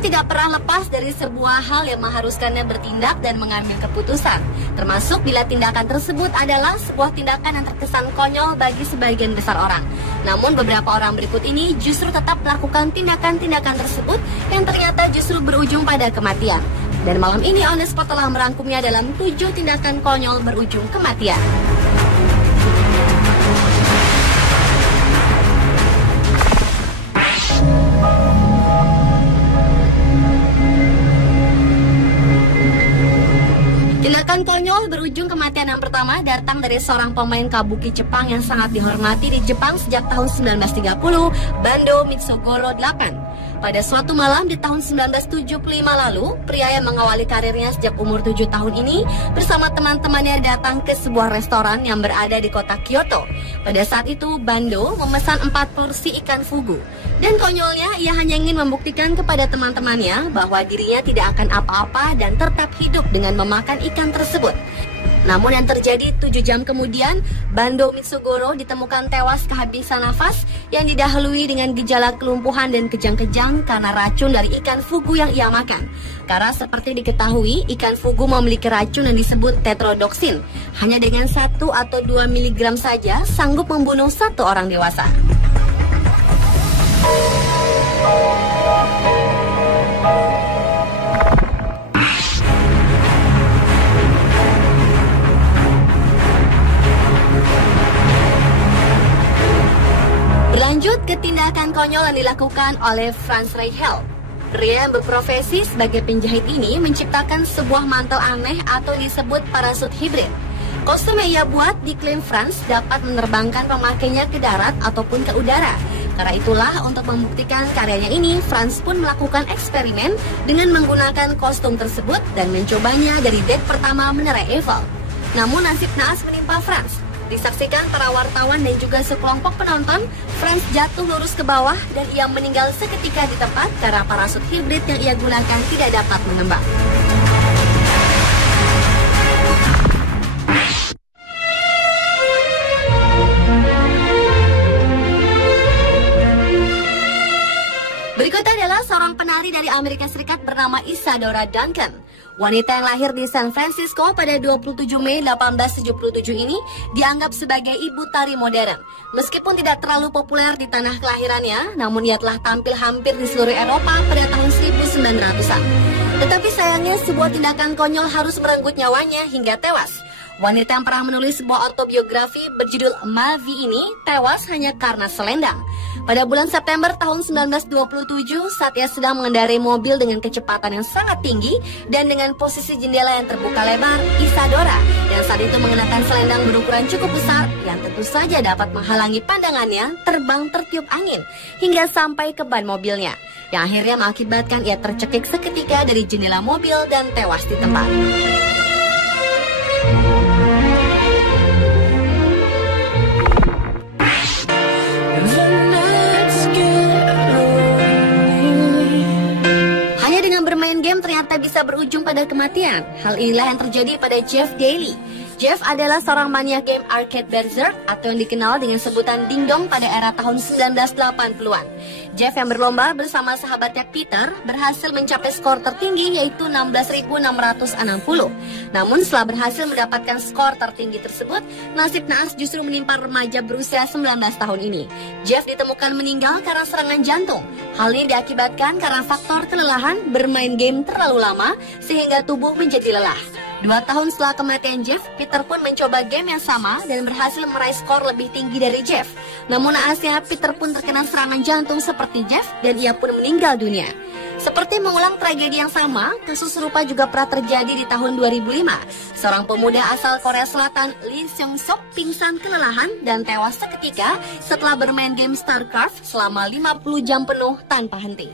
tidak pernah lepas dari sebuah hal yang mengharuskannya bertindak dan mengambil keputusan, termasuk bila tindakan tersebut adalah sebuah tindakan yang terkesan konyol bagi sebagian besar orang. Namun beberapa orang berikut ini justru tetap melakukan tindakan-tindakan tersebut yang ternyata justru berujung pada kematian. Dan malam ini On The Spot telah merangkumnya dalam 7 tindakan konyol berujung kematian. Tindakan konyol berujung kematian yang pertama datang dari seorang pemain kabuki Jepang yang sangat dihormati di Jepang sejak tahun 1930, Bando Mitsugoro 8. Pada suatu malam di tahun 1975 lalu, pria yang mengawali karirnya sejak umur 7 tahun ini bersama teman-temannya datang ke sebuah restoran yang berada di kota Kyoto. Pada saat itu, Bando memesan 4 porsi ikan fugu. Dan konyolnya, ia hanya ingin membuktikan kepada teman-temannya bahwa dirinya tidak akan apa-apa dan tetap hidup dengan memakan ikan tersebut. Namun yang terjadi 7 jam kemudian, Bando Mitsugoro ditemukan tewas kehabisan nafas yang didahului dengan gejala kelumpuhan dan kejang-kejang karena racun dari ikan fugu yang ia makan. Karena seperti diketahui, ikan fugu memiliki racun yang disebut tetrodoksin. Hanya dengan 1 atau 2 mg saja sanggup membunuh satu orang dewasa. Berlanjut ke tindakan konyol yang dilakukan oleh Franz Reichel. Pria yang berprofesi sebagai penjahit ini menciptakan sebuah mantel aneh atau disebut parasut hibrid. Kostum yang ia buat diklaim Franz dapat menerbangkan pemakainya ke darat ataupun ke udara. Karena itulah untuk membuktikan karyanya ini, Franz pun melakukan eksperimen dengan menggunakan kostum tersebut dan mencobanya dari date pertama menerai Eiffel. Namun nasib naas menimpa Franz. Disaksikan para wartawan dan juga sekelompok penonton, Franz jatuh lurus ke bawah dan ia meninggal seketika di tempat karena parasut hibrid yang ia gunakan tidak dapat mengembang. Berikutnya adalah seorang penari dari Amerika Serikat bernama Isadora Duncan. Wanita yang lahir di San Francisco pada 27 Mei 1877 ini dianggap sebagai ibu tari modern. Meskipun tidak terlalu populer di tanah kelahirannya, namun ia telah tampil hampir di seluruh Eropa pada tahun 1900-an. Tetapi sayangnya sebuah tindakan konyol harus merenggut nyawanya hingga tewas. Wanita yang pernah menulis sebuah autobiografi berjudul Mavi ini tewas hanya karena selendang. Pada bulan September tahun 1927 saat ia sedang mengendarai mobil dengan kecepatan yang sangat tinggi dan dengan posisi jendela yang terbuka lebar, Isadora yang saat itu mengenakan selendang berukuran cukup besar yang tentu saja dapat menghalangi pandangannya terbang tertiup angin hingga sampai ke ban mobilnya, yang akhirnya mengakibatkan ia tercekik seketika dari jendela mobil dan tewas di tempat. Bermain game ternyata bisa berujung pada kematian. Hal inilah yang terjadi pada Jeff Daly. Jeff adalah seorang maniak game arcade berserk atau yang dikenal dengan sebutan dingdong pada era tahun 1980-an. Jeff yang berlomba bersama sahabatnya Peter berhasil mencapai skor tertinggi yaitu 16.660. Namun setelah berhasil mendapatkan skor tertinggi tersebut, nasib naas justru menimpa remaja berusia 19 tahun ini. Jeff ditemukan meninggal karena serangan jantung. Hal ini diakibatkan karena faktor kelelahan bermain game terlalu lama sehingga tubuh menjadi lelah. 2 tahun setelah kematian Jeff, Peter pun mencoba game yang sama dan berhasil meraih skor lebih tinggi dari Jeff. Namun naasnya, Peter pun terkena serangan jantung seperti Jeff dan ia pun meninggal dunia. Seperti mengulang tragedi yang sama, kasus serupa juga pernah terjadi di tahun 2005. Seorang pemuda asal Korea Selatan, Lee Seung-sok, pingsan kelelahan dan tewas seketika setelah bermain game StarCraft selama 50 jam penuh tanpa henti.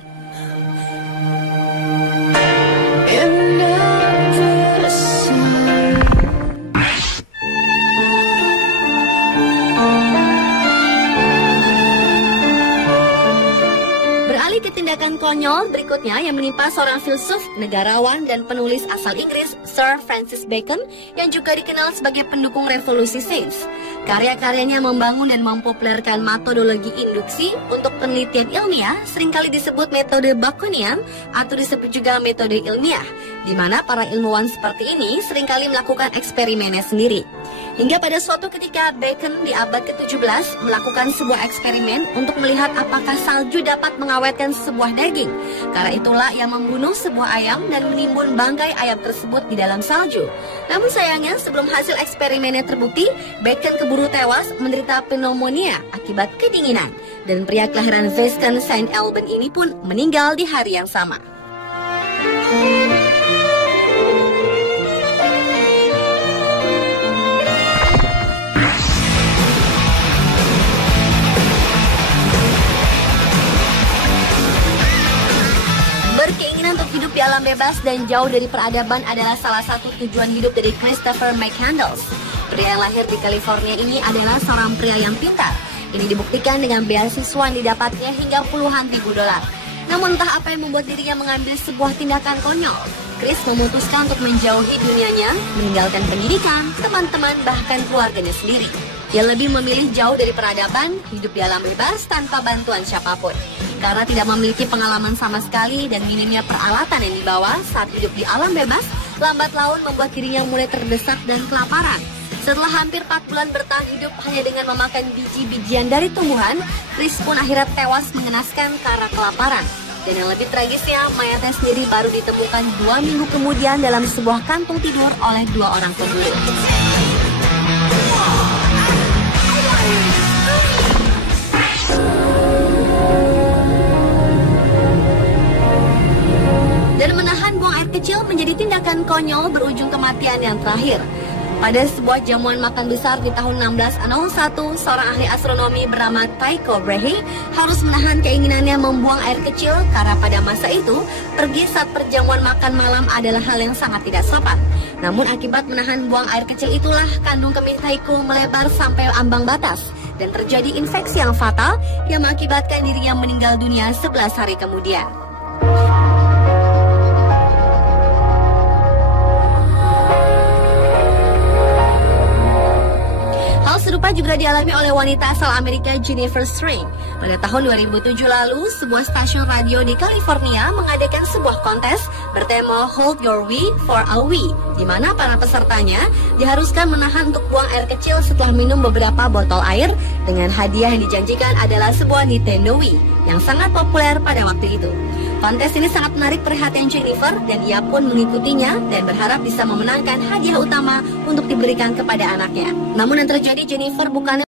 Ke tindakan konyol berikutnya yang menimpa seorang filsuf, negarawan, dan penulis asal Inggris, Sir Francis Bacon, yang juga dikenal sebagai pendukung revolusi Sains. Karya-karyanya membangun dan mempopulerkan metodologi induksi untuk penelitian ilmiah, seringkali disebut metode Baconian atau disebut juga metode ilmiah, di mana para ilmuwan seperti ini seringkali melakukan eksperimennya sendiri. Hingga pada suatu ketika Bacon di abad ke-17 melakukan sebuah eksperimen untuk melihat apakah salju dapat mengawetkan sebuah daging. Karena itulah ia membunuh sebuah ayam dan menimbun bangkai ayam tersebut di dalam salju. Namun sayangnya sebelum hasil eksperimennya terbukti, Bacon keburu tewas menderita pneumonia akibat kedinginan. Dan pria kelahiran Weston Saint Alban ini pun meninggal di hari yang sama. Berkeinginan untuk hidup di alam bebas dan jauh dari peradaban adalah salah satu tujuan hidup dari Christopher McCandless. Pria yang lahir di California ini adalah seorang pria yang pintar. Ini dibuktikan dengan beasiswa yang didapatnya hingga puluhan ribu dolar. Namun entah apa yang membuat dirinya mengambil sebuah tindakan konyol. Chris memutuskan untuk menjauhi dunianya, meninggalkan pendidikan, teman-teman, bahkan keluarganya sendiri. Ia lebih memilih jauh dari peradaban, hidup di alam bebas tanpa bantuan siapapun. Karena tidak memiliki pengalaman sama sekali dan minimnya peralatan yang dibawa saat hidup di alam bebas, lambat laun membuat dirinya mulai terdesak dan kelaparan. Setelah hampir 4 bulan bertahan hidup hanya dengan memakan biji-bijian dari tumbuhan, Chris pun akhirnya tewas mengenaskan karena kelaparan. Dan yang lebih tragisnya, mayatnya sendiri baru ditemukan 2 minggu kemudian dalam sebuah kantung tidur oleh 2 orang pemburu. Dan menahan buang air kecil menjadi tindakan konyol berujung kematian yang terakhir. Pada sebuah jamuan makan besar di tahun 1601, seorang ahli astronomi bernama Tycho Brahe harus menahan keinginannya membuang air kecil karena pada masa itu, pergi saat perjamuan makan malam adalah hal yang sangat tidak sopan. Namun akibat menahan buang air kecil itulah kandung kemih Tycho melebar sampai ambang batas dan terjadi infeksi yang fatal yang mengakibatkan dirinya meninggal dunia 11 hari kemudian. Serupa juga dialami oleh wanita asal Amerika Jennifer String. Pada tahun 2007 lalu, sebuah stasiun radio di California mengadakan sebuah kontes bertema Hold Your Wee for a Wee, di mana para pesertanya diharuskan menahan untuk buang air kecil setelah minum beberapa botol air, dengan hadiah yang dijanjikan adalah sebuah Nintendo Wii yang sangat populer pada waktu itu. Kontes ini sangat menarik perhatian Jennifer dan ia pun mengikutinya dan berharap bisa memenangkan hadiah utama untuk diberikan kepada anaknya. Namun yang terjadi, Jennifer bukannya